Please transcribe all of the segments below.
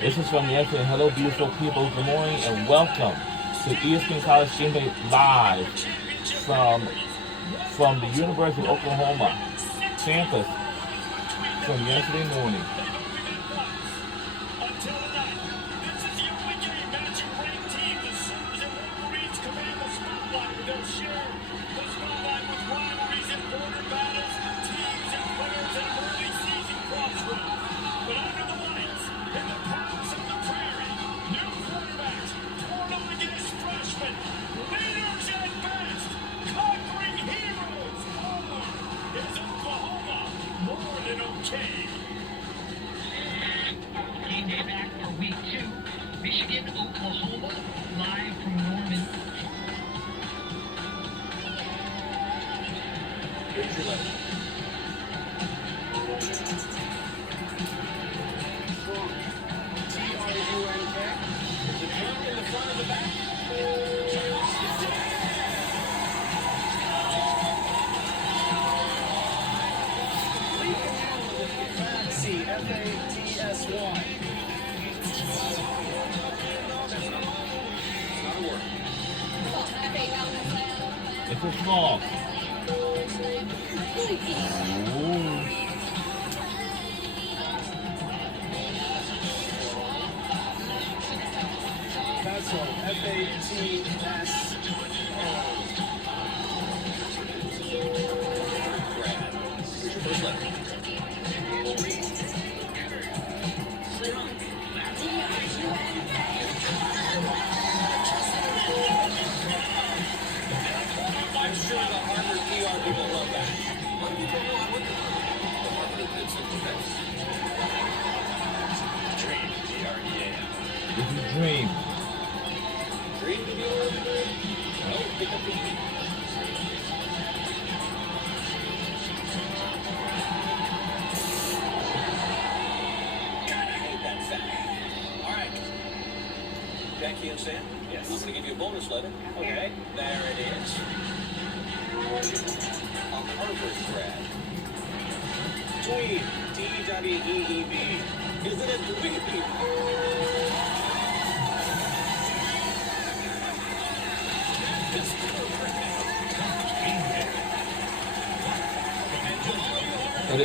This is from the ESPN. Hello, beautiful people. Good morning and welcome to ESPN College Game Day live from the University of Oklahoma campus from yesterday morning. Game day back for week 2. Michigan, Oklahoma, live from Norman. Here's your letter. T-R-U-N-K. The drunk in the front of the back. Fancy, F-A-T-S-Y. It's a small. Ooh. That's all. F-A-T-S-O. Brad. Here's your first letter. I'm sure the Harvard PR people love that. Dream, D-R-E-A-M. This is Dream. Dream to be able to dream? No, pick up the dream. God, I hate that sound. All right. Jackie and Sam? Yes. I'm going to give you a bonus letter. Okay. There it is. A Harvard grad. Dweeb. D-W-E-E-B. Isn't it dweeb?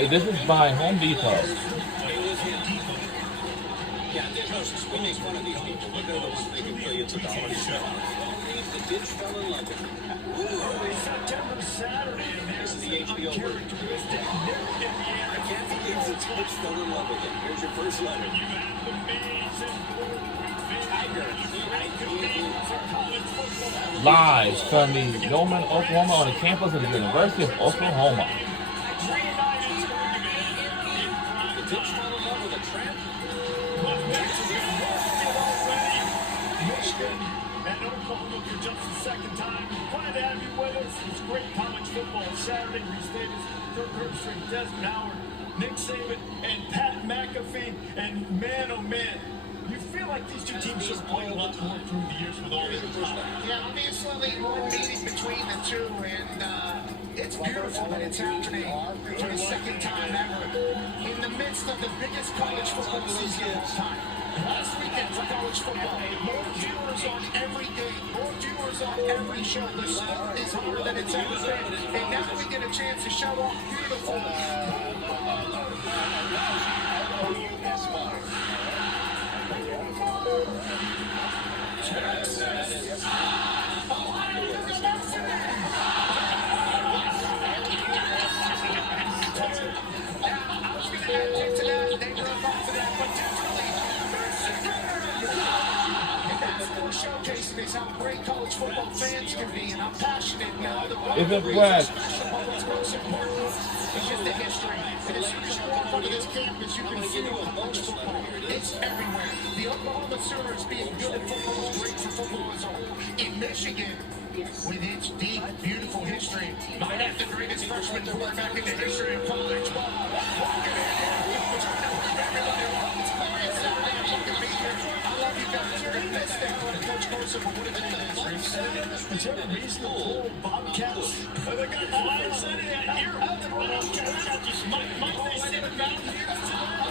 This is by Home Depot. It was him. Yeah, there's no we make fun of these people, but they're the ones making billions of dollars. The ditch fell in love with him. This is the HBO version. I can't believe the ditch fell in love with him. Here's your first letter. Tiger. Live from the Norman, Oklahoma on the campus of the University of Oklahoma. The ditch fell in love with a tramp. Michigan and Oklahoma for just the second time. Glad to have you with us. It's great college football Saturday. Reese Davis, Kirk Herbstreit, Desmond Howard, Nick Saban, and Pat McAfee. And man, oh man, you feel like these two teams have played a lot more through the years with all these. Yeah, obviously one meeting between the two, and it's beautiful that it's happening for the second time ever in the midst of the biggest college football season of all time. Last weekend for college football, more viewers on every game, more viewers on every show. The sport is harder than it's ever been, and now we get a chance to show off beautiful. Showcasing is how great college football fans can be, and I'm passionate now. Is it west? What's most important is just the history. And as soon as you walk onto this campus, you can feel college football. It's everywhere. The Oklahoma Sooners being good at football is great for football as a whole. In Michigan, with its deep, beautiful history, might have the greatest freshman quarterback in the history of college. Well, walking in here, which I know everybody loves. It's glorious Saturday. I'm looking to be here. I love you guys. You're going to miss that. Coach Corson would have been the Is there a reason to pull Bobcats? They got the line set in here. Bobcats got just Mike they sit down here.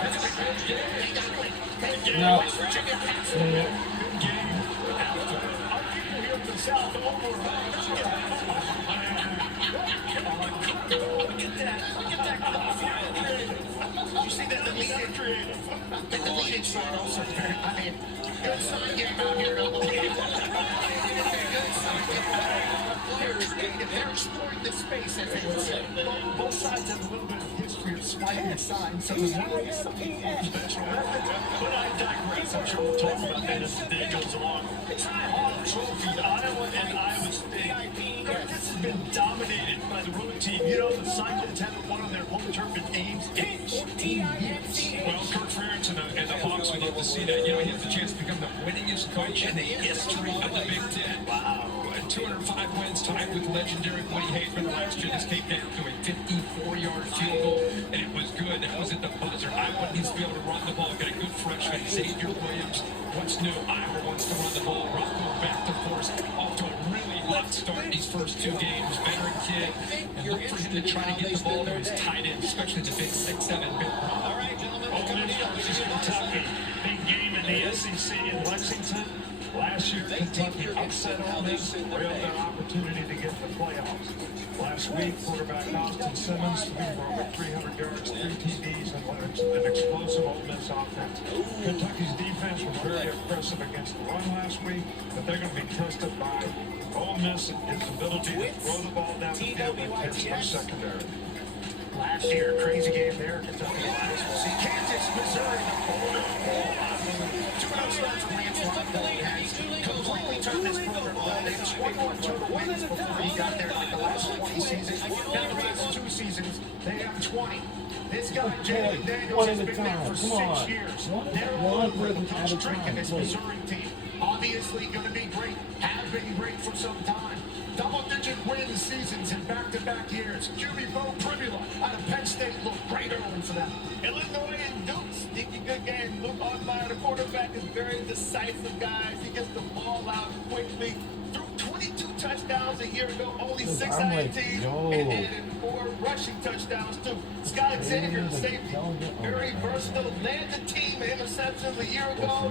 That's a great game. No. West Virginia has a big game after our people here in the South over. Look at that coffee creative. You see that deleted creative? The deleted sign also very, I mean, good sign getting out here in Oklahoma. Good sign getting out here. Players, they're exploring the space, as they would say. Both sides have a little bit of history of swiping signs, so there's really some conventional methods. But I digress. I'm sure we'll talk about that as the day goes along. Tri-Hawk Trophy, Iowa and Iowa State. Kurt, this has been dominated by the road team. You know, the Cyclones haven't won on their home turf in Ames in 14 years. Well, Kurt Ferentz and the Hawks would love to see that. You know, he has the chance to become the winningest coach in the history of the Big Ten. Wow. 205 wins, tied with legendary Woody Hayden last year. This came down to a 54-yard field goal, and it was good. That was at the buzzer. Iowa needs to be able to run the ball. Got a good freshman, Xavier Williams. What's new? Iowa wants to run the ball. Rocco back to force. Off to a really hot start these first two games. Veteran kid. And look for him to try to get the ball to his tight end, especially the big 6'7" big run. All right, gentlemen. Ole Miss versus Kentucky. Big game in the SEC in Lexington. Last year, Kentucky upset Ole Miss, railed their opportunity to get the playoffs. Last week, quarterback Austin Simmons threw for over 300 yards, 3 TDs, and led an explosive Ole Miss offense. Kentucky's defense was very impressive against the run last week, but they're going to be tested by Ole Miss and his ability to throw the ball down the field and Pittsburgh secondary. Last year, crazy game there. Kentucky Lions. We'll see Kansas, Missouri, two of those starts from Lance Longhorn has completely turned this program around. They just won more total wins before he got there in the last 20 seasons. Now the last 2 seasons, they have 20. This guy, Jalen Daniels, has been there for 6 years. They're all over the coach drinking this Missouri team. Obviously going to be great. Have been great for some time. Double-digit win seasons in back-to-back years. QB Bo Pribula out of Penn State looked great early for them. Illinois and Duke, sneaky good game. Luke Ottmeyer, the quarterback, is very decisive, guys. He gets the ball out quickly. Threw 22 touchdowns a year ago, only 6 INTs, and 4 rushing touchdowns, too. Scott Xavier, the safety, very versatile, led the team in interceptions a year ago,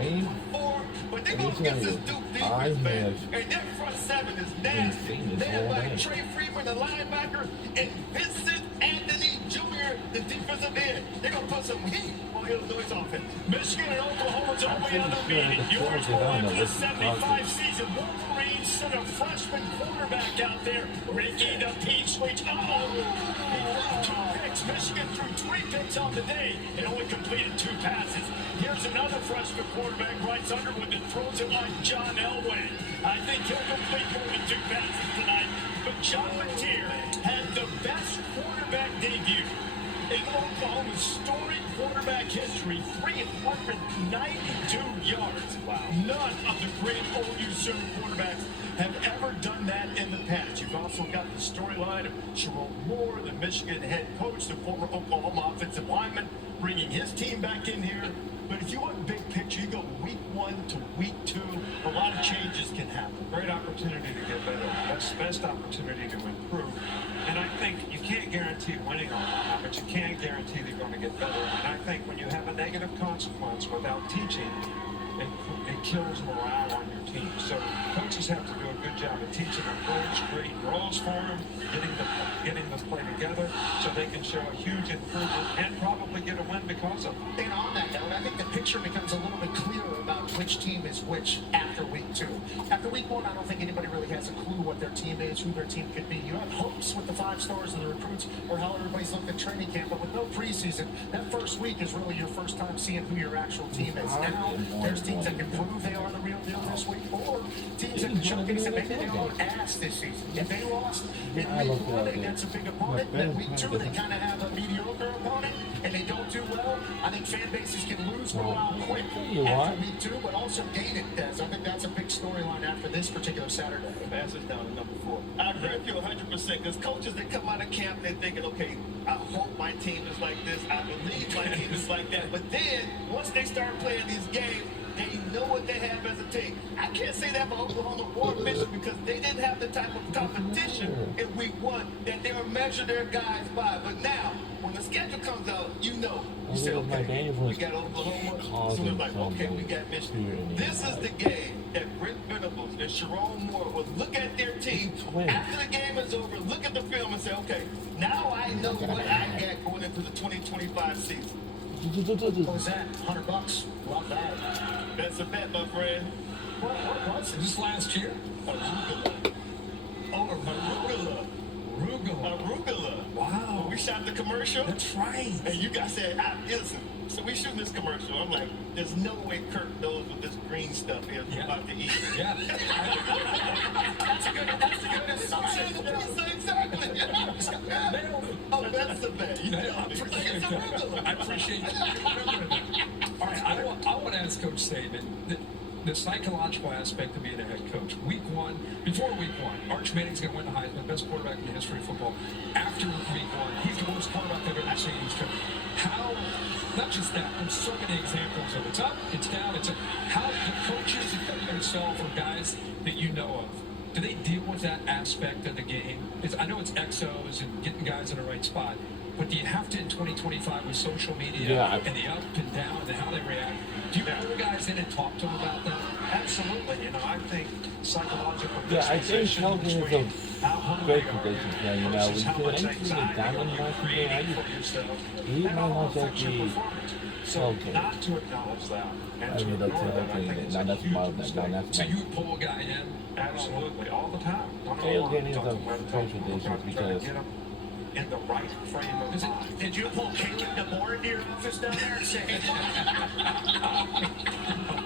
4. But they're going against this Duke defense, man. And their front 7 is nasty. Led by Trey Freeman, the linebacker, and Vincent Anthony Jr., the defensive end. They're going to put some heat on Illinois' offense. Michigan and Oklahoma totally undefeated. Yours going to the 75 season. Wolverines sent a freshman quarterback out there, Ricky the Peach Switch. Oh! 2 picks. Michigan threw 3 picks on the day and only completed 2 passes. Here's another freshman quarterback, Bryce Underwood, that throws it like John Elway. I think he'll complete more than 2 passes tonight. But John Mateer had the best quarterback debut in Oklahoma's storied quarterback history, 392 yards. Wow. None of the great OU Sooners quarterbacks have ever done that in the past. You've also got the storyline of Jerome Moore, the Michigan head coach, the former Oklahoma offensive lineman, bringing his team back in here. But if you want big picture, you go week 1 to week 2, a lot of changes can happen. Great opportunity to get better. That's the best opportunity to improve. And I think you can't guarantee winning all the time, but you can guarantee they're going to get better. And I think when you have a negative consequence without teaching, it kills morale on your team. So coaches have to do a good job of teaching them rules, creating roles for them, getting them play together so they can show a huge improvement and probably get a win because of it. And on that note, I think the picture becomes a little bit clearer about which team is which after week 2. After week 1, I don't think anybody really has a clue what their team is, who their team could be. You have hopes with the 5 stars and the recruits or how everybody's looked at training camp, but with no preseason, that first week is really your first time seeing who your actual team is. Now, there's teams that can prove they are the real deal this week, or teams that can showcase that maybe they won't ask this season. If they lost in week 1 against a big opponent, then week 2 they kind of have a mediocre opponent, and they don't do well. I think fan bases can lose morale quick after week 2, but also gain it, Des. I think that's a big storyline after this particular Saturday. Passes down to number 4. I agree with you 100% because coaches that come out of camp, they're thinking, okay, I hope my team is like this. I believe my team is like that. But then, once they start playing these games, they know what they have as a team. I can't say that for Oklahoma or Michigan because they didn't have the type of competition in week 1 that they would measure their guys by. But now, when when the schedule comes out, you know. You And say, because my okay, Daniels we was got Oklahoma. So causing they're like, okay, some we got Michigan. fear in the This is the game that Brent Venables and Sharon Moore will look at their team Twins. after the game is over, look at the film and say, okay, now I know what I got going into the 2025 season. What was that? $100? Love that. That's a bet, my friend. What was Is this last year? Arugula. Oh, arugula. Arugula. Arugula. Wow. We shot the commercial. That's right. And you guys said, listen, so we shooting this commercial. I'm like, there's no way Kirk knows what this green stuff is we're about to eat. Yeah. That's a good assumption. Exactly. Oh, that's the bet. You know, I appreciate it's that. arugula. I appreciate that. All right, I want to ask Coach Saban the psychological aspect of being a head coach. Before week one, Arch Manning's going to win the Heisman, best quarterback in the history of football. After week one, he's the worst quarterback I've ever seen. How, not just that, there's so many examples of it's up, it's down, it's up. How the coaches, including yourself or guys that you know of, do they deal with that aspect of the game? I know it's XOs and getting guys in the right spot, but do you have to in 2025 with social media and the up and down and how they react? Do you pull guys in and talk to them about that? Absolutely. You know, I think psychological Yeah, I think disposition Kelvin is between a how hungry great are you conditions now, you know. versus how When much anything is anxiety down are in you my creating career, for yourself, he that might all not affects your be performance. So okay. not to acknowledge that and I to mean, ignore that's that, I think it's now a that's huge my mistake. So you would pull a guy in? Absolutely, all the time. Tails getting Talk to into them, social talk to them, conditions try to because get them in the right frame of mind. Did you pull Caleb DeMore into your office down there and say,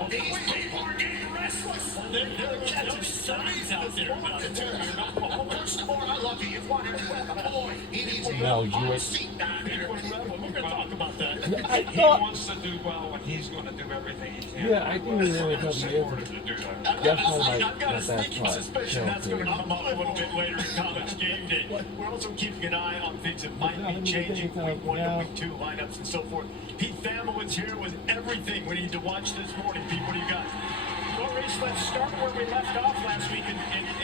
these people are getting restless? They're catching signs out there about it. Coach DeMore, I love you. You've won every weapon. Boy, he needs a No, you hot were- seat down here. We're going to talk about that. I He thought wants to do well, and he's going to do everything he can. Yeah, I think we were a couple to years support ago. him to do that. Definitely I've got a not that sneaking part. suspicion that's going to come up a little bit later in college game day. We're also keeping an eye on things that might be changing week 1 to week 2 lineups and so forth. Pete Thamel is here with everything we need to watch this morning. Pete, what do you got? Well, Reese, let's start where we left off last week and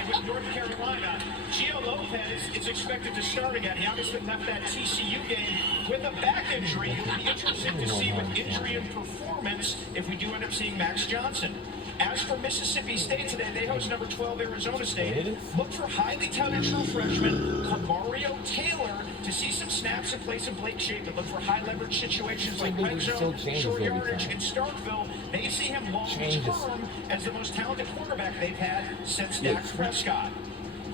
with North Carolina. Gio Lopez is expected to start again. He obviously left that TCU game with a back injury. It'll be interesting to see with injury and performance if we do end up seeing Max Johnson. As for Mississippi State today, they host number 12 Arizona State. Look for highly touted true freshman Kamario Taylor to see some snaps in place of Blake Shapen. Look for high leverage situations like red zone, short yardage, and Starkville. They see him long term as the most talented quarterback they've had since Dak Prescott.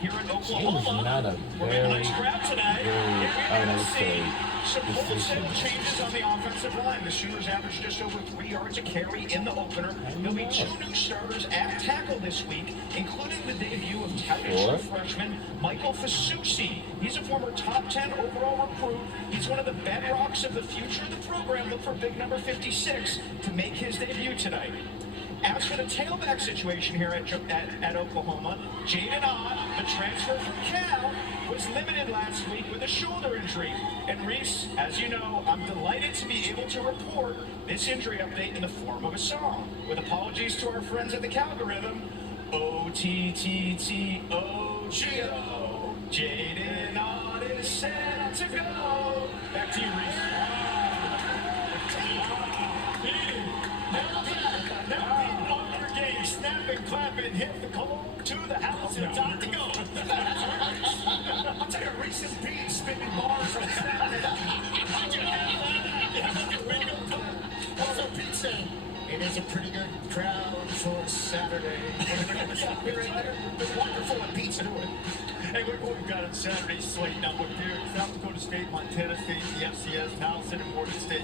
Here in Oklahoma, not a we're very, making a scrap today. very, And I we're would going to see say, some wholesale decision. changes on the offensive line. The Sooners averaged just over 3 yards a carry in the opener. There'll be 2 new starters at tackle this week, including the debut of touted true freshman Michael Fasusi. He's a former top 10 overall recruit. He's one of the bedrocks of the future of the program. Look for big number 56 to make his debut tonight. As for the tailback situation here at Oklahoma, Jaden Ott, the transfer from Cal, was limited last week with a shoulder injury. And Reese, as you know, I'm delighted to be able to report this injury update in the form of a song. With apologies to our friends at the Calgorithm, O-T-T-T-O-G-O, Jaden Ott is set to go. Back to you, Reese. Now, on your game, snapping, clapping, hit the call to the house, and time to go. I'll tell you, Reese's Pete spinning bars from Saturday. How'd you have that? Also, Pete said, it is a pretty good crowd for Saturday. Right there. It's wonderful what Pete's doing. Hey, look what we've got on Saturday's slate. Now, look here, South Dakota State, Montana State, the FCS, Towson, and Morgan State.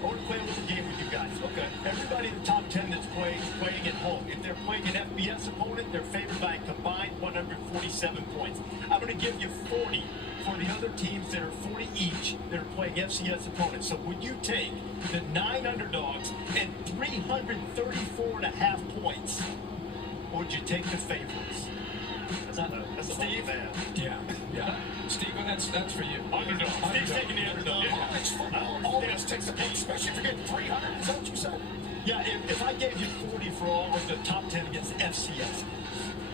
I want to play a little game with you guys. Okay. Everybody in the top 10 that's playing at home. If they're playing an FBS opponent, they're favored by a combined 147 points. I'm going to give you 40 for the other teams that are 40 each that are playing FCS opponents. So would you take the 9 underdogs and 334.5 points? Or would you take the favorites? That's Steve? Yeah. Steve, well, that's for you. Underdog. Steve's taking the underdog. All this takes a pick, especially if you're getting 300. Is that what you said? Yeah, if I gave you 40 for all of the top 10 against FCS,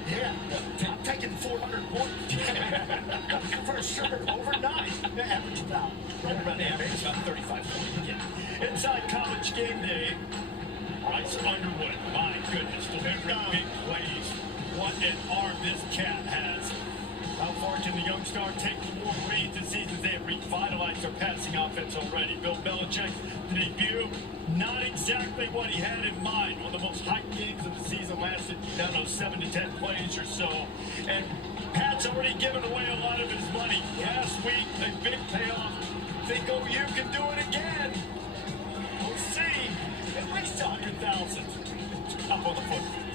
Yeah, I'm taking 400 points. For sure, overnight. The average about, right around the average, about 35 points. Yeah. Inside College Game Day, Bryce Underwood, my goodness, delivering big plays. What an arm this cat has. How far can the young star take the Wolverines this season? They have revitalized their passing offense already. Bill Belichick, the debut, not exactly what he had in mind. One of the most hyped games of the season lasted, I don't know, 7 to 10 plays or so. And Pat's already given away a lot of his money. Last week, a big payoff. Think OU can do it again. We'll see. At least 100,000 up on the foot.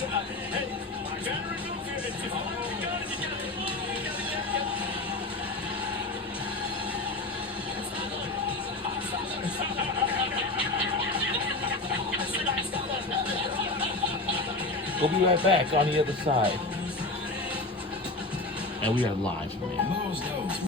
Hey, veteran move here. If you want to go, you got to move. You got We'll be right back on the other side. And we are live from there.